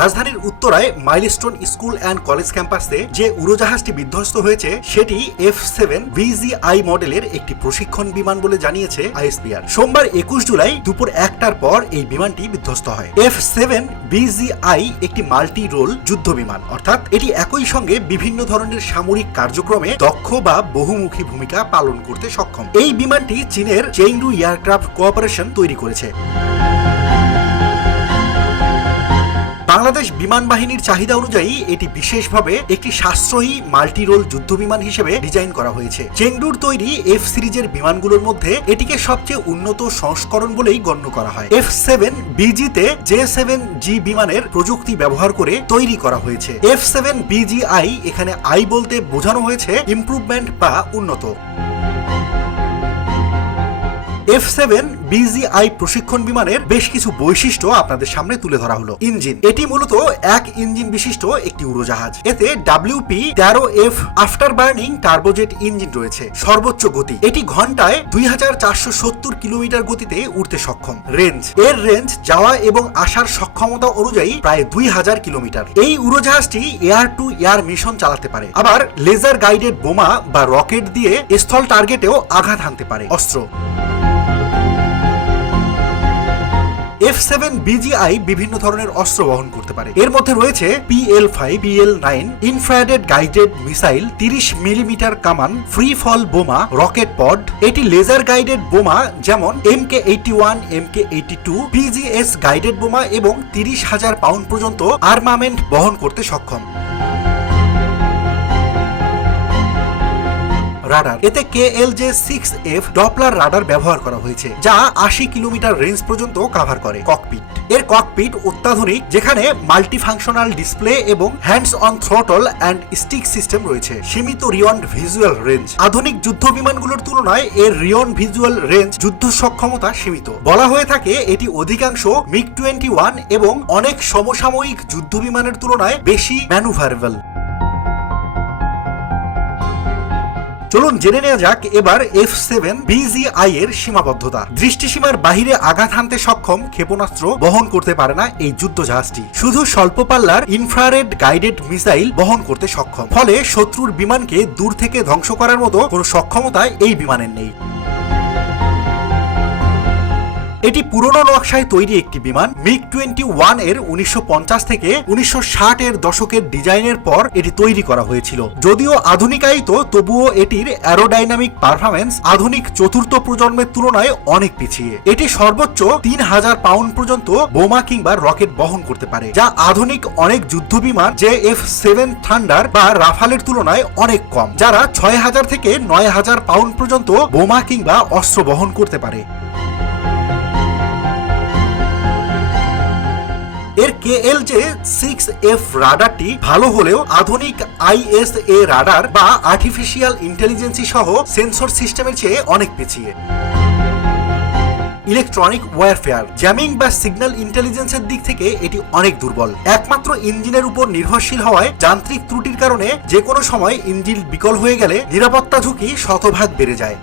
রাজধানীর উত্তরায় milestone school and college ক্যাম্পাসে যে উড়োজাহাজটি বিধ্বস্ত হয়েছে, সেটি এফ সেভেন ভিজিআই মডেলের একটি প্রশিক্ষণ বিমান বলে জানিয়েছে আইএসপিআর সোমবার একুশ জুলাই দুপুর একটার পর এই বিমানটি বিধ্বস্ত হয়। এফ সেভেন বিজিআই একটি মাল্টি রোল যুদ্ধ বিমান অর্থাৎ এটি একই সঙ্গে বিভিন্ন ধরনের সামরিক কার্যক্রমে দক্ষ বা বহুমুখী ভূমিকা পালন করতে সক্ষম। এই বিমানটি চীনের চেংডু এয়ারক্রাফট কোঅপারেশন তৈরি করেছে। বাংলাদেশ বিমান বাহিনীর চাহিদা অনুযায়ী এটি বিশেষভাবে একটি সাশ্রয়ী মাল্টিরোল যুদ্ধ বিমান হিসেবে ডিজাইন করা হয়েছে। চেংডুর তৈরি এফ সিরিজের বিমানগুলোর মধ্যে এটিকে সবচেয়ে উন্নত সংস্করণ বলেই গণ্য করা হয়। এফ সেভেন বিজিতে জে সেভেন জি বিমানের প্রযুক্তি ব্যবহার করে তৈরি করা হয়েছে। এফ সেভেন বিজিআই এখানে আই বলতে বোঝানো হয়েছে ইমপ্রুভমেন্ট বা উন্নত। এফ সেভেন বিজিআই প্রশিক্ষণ বিমানের বেশ কিছু বৈশিষ্ট্য আপনাদের সামনে তুলে ধরা হলো। ইঞ্জিন। এটি মূলত এক ইঞ্জিন বিশিষ্ট একটি উড়োজাহাজ। এতে ডাব্লিউপি তেরো F after burning turbojet engine রয়েছে। সর্বোচ্চ গতি। এটি ঘন্টায় দুই হাজার চারশো সত্তর কিলোমিটার গতিতে উঠতে সক্ষম। রেঞ্জ। এর রেঞ্জ যাওয়া এবং আসার সক্ষমতা অনুযায়ী প্রায় দুই হাজার কিলোমিটার। এই উড়োজাহাজটি এয়ার টু এয়ার মিশন চালাতে পারে। আবার লেজার গাইডেড বোমা বা রকেট দিয়ে স্থল টার্গেটেও আঘাত হানতে পারে। অস্ত্র। এফ সেভেন বিজিআই বিভিন্ন ধরনের অস্ত্র বহন করতে পারে। এর মধ্যে রয়েছে PL five PL nine infrared guided missile তিরিশ মিলিমিটার কামান ফ্রি ফল বোমা রকেট পড এটি লেজার গাইডেড বোমা যেমন M K eighty one M K eighty two PGS guided বোমা এবং তিরিশ হাজার পাউন্ড পর্যন্ত আর্মামেন্ট বহন করতে সক্ষম। রাডার। এতে K L J six F Doppler radar ব্যবহার করা হয়েছে, যা আশি কিলোমিটার রেঞ্জ পর্যন্ত কাভার করে ককপিট এর ককপিট অত্যাধুনিক, যেখানে মাল্টি ফাংশনাল ডিসপ্লে এবং hands on throttle and stick system রয়েছে। সীমিত রিয়ন ভিজুয়াল রেঞ্জ আধুনিক যুদ্ধ বিমানগুলোর তুলনায় এর রিয়ন ভিজুয়াল রেঞ্জ যুদ্ধ সক্ষমতা সীমিত। বলা হয়ে থাকে, এটি অধিকাংশ মিগ টোয়েন্টি ওয়ান এবং অনেক সমসাময়িক যুদ্ধ বিমানের তুলনায় বেশি ম্যানুভারেবল চলুন জেনে নেওয়া যাক এবার এফ সেভেন বিজিআই এর সীমাবদ্ধতা। দৃষ্টিসীমার বাহিরে আঘাত হানতে সক্ষম ক্ষেপণাস্ত্র বহন করতে পারে না এই যুদ্ধ জাহাজটি শুধু স্বল্প পাল্লার ইনফ্রারেড গাইডেড মিসাইল বহন করতে সক্ষম। ফলে শত্রুর বিমানকে দূর থেকে ধ্বংস করার মতো কোনো সক্ষমতা এই বিমানের নেই। এটি পুরনো নকশায় তৈরি একটি বিমান। মিগ টোয়েন্টি ওয়ানের উনিশশো পঞ্চাশ থেকে উনিশশো ষাট এর দশকের ডিজাইনের পর এটি তৈরি করা হয়েছিল। যদিও আধুনিকায়িত, তবুও এটির অ্যারোডাইনামিক পারফরমেন্স আধুনিক চতুর্থ প্রজন্মের তুলনায় অনেক পিছিয়ে। এটি সর্বোচ্চ তিন হাজার পাউন্ড পর্যন্ত বোমা কিংবা রকেট বহন করতে পারে, যা আধুনিক অনেক যুদ্ধ বিমান যে এফ সেভেন থান্ডার বা রাফালের তুলনায় অনেক কম, যারা ছয় হাজার থেকে নয় হাজার পাউন্ড পর্যন্ত বোমা কিংবা অস্ত্র বহন করতে পারে। এর কে এল যে সিক্স এফ রাডারটি ভালো হলেও আধুনিক আইএসএ রাডার বা আর্টিফিশিয়াল ইন্টেলিজেন্সি সহ সেন্সর সিস্টেমের চেয়ে অনেক পিছিয়ে। ইলেকট্রনিক ওয়ারফেয়ার জ্যামিং বা সিগন্যাল ইন্টেলিজেন্সের দিক থেকে এটি অনেক দুর্বল। একমাত্র ইঞ্জিনের উপর নির্ভরশীল হওয়ায় যান্ত্রিক ত্রুটির কারণে যে কোনো সময় ইঞ্জিন বিকল হয়ে গেলে নিরাপত্তা ঝুঁকি শতভাগ বেড়ে যায়।